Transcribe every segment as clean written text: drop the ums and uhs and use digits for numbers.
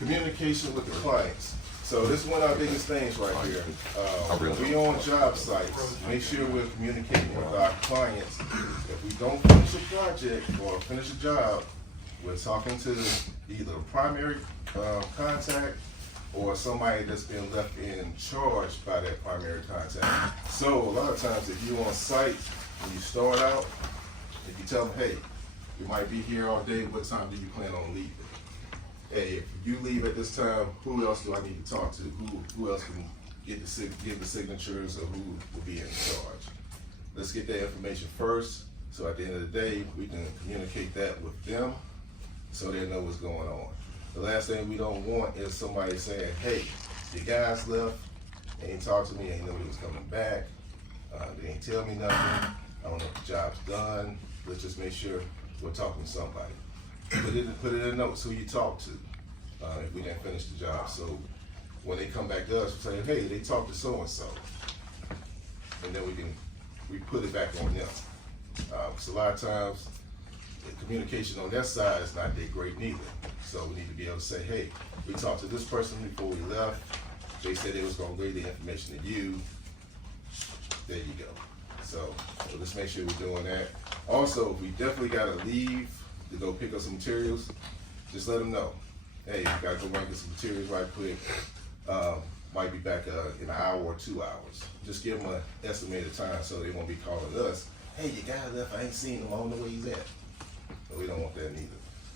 Communication with the clients. So this is one of our biggest things right here. When we on job sites, make sure we're communicating with our clients. If we don't finish a project or finish a job, we're talking to either a primary contact or somebody that's been left in charge by that primary contact. So a lot of times if you're on site, when you start out, if you tell them, hey, you might be here all day, what time do you plan on leaving? Hey, if you leave at this time, who else do I need to talk to? Who else can give the signatures, or who will be in charge? Let's get that information first, so at the end of the day, we can communicate that with them so they know what's going on. The last thing we don't want is somebody saying, hey, your guys left, they ain't talk to me, ain't know he was coming back, they ain't tell me nothing, I don't know if the job's done. Let's just make sure we're talking to somebody. Put it in notes who you talk to if we didn't finish the job. So when they come back to us, we say, hey, they talked to so-and-so. And then we put it back on them. So a lot of times, the communication on their side is not that great neither. So we need to be able to say, hey, we talked to this person before we left. They said they was gonna relay the information to you. There you go. So let's make sure we're doing that. Also, if we definitely gotta leave to go pick up some materials, just let them know. Hey, we gotta go run get some materials right quick. Might be back in an hour or 2 hours. Just give them an estimated time so they won't be calling us. Hey, your guy left, I ain't seen him, I don't know where he's at. So we don't want that neither.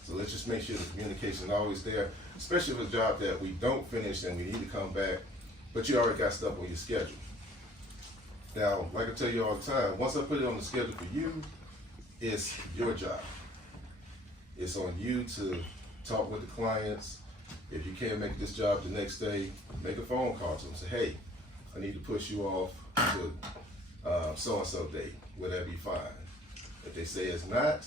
So let's just make sure the communication is always there, especially if it's a job that we don't finish and we need to come back, but you already got stuff on your schedule. Now, like I tell you all the time, once I put it on the schedule for you, it's your job. It's on you to talk with the clients. If you can't make this job the next day, make a phone call to them. Say, hey, I need to push you off to so-and-so date. Would that be fine? If they say it's not,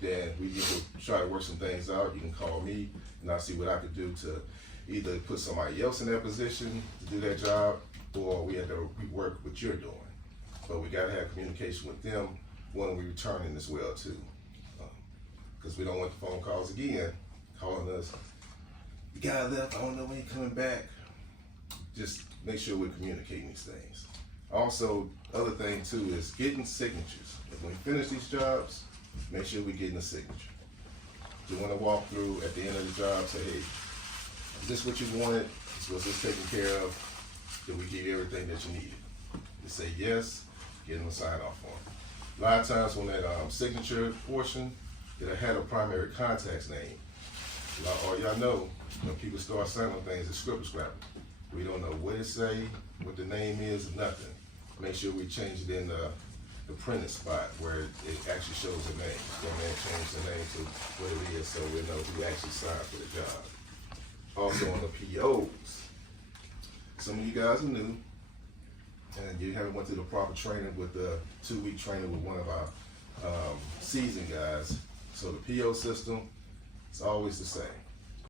then we need to try to work some things out. You can call me and I'll see what I could do to either put somebody else in that position to do that job, or we have to rework what you're doing. But we gotta have communication with them when we returning as well too. Because we don't want the phone calls again, calling us, the guy left, I don't know when he's coming back. Just make sure we're communicating these things. Also, other thing too is getting signatures. If we finish these jobs, make sure we're getting a signature. You want to walk through at the end of the job, say, hey, is this what you wanted? Was this taken care of? Did we get everything that you needed? You say yes, get them a sign off on it. A lot of times on that signature portion, that had a primary contact's name. All y'all know, when people start signing things, it's scribble scrabble. We don't know what it say, what the name is, nothing. Make sure we change it in the printed spot where it actually shows the name. Go ahead and change the name to what it is so we know who actually signed for the job. Also on the POs, some of you guys are new and you haven't went through the proper training with the 2-week training with one of our seasoned guys. So the PO system is always the same.